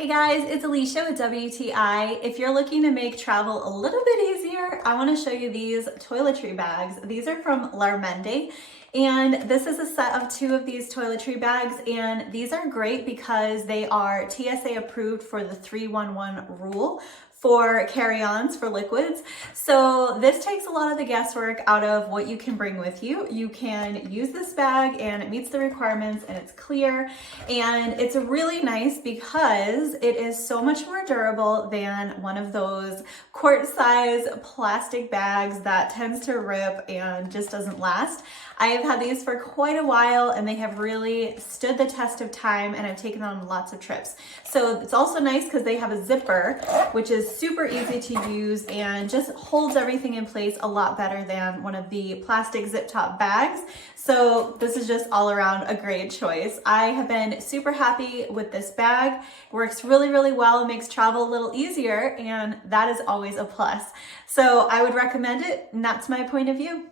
Hey guys, it's Alicia with WTI. If you're looking to make travel a little bit easier, I want to show you these toiletry bags. These are from Lermende, and this is a set of 2 of these toiletry bags, and these are great because they are TSA approved for the 311 rule for carry-ons for liquids. So this takes a lot of the guesswork out of what you can bring with you. You can use this bag and it meets the requirements and it's clear, and it's really nice because it is so much more durable than one of those quart size plastic bags that tends to rip and just doesn't last. I have had these for quite a while and they have really stood the test of time, and I've taken them on lots of trips. So it's also nice because they have a zipper, which is super easy to use and just holds everything in place a lot better than one of the plastic zip top bags. So this is just all around a great choice. I have been super happy with this bag. It works really, really well. It makes travel a little easier, and that is always a plus. So I would recommend it, and that's my point of view.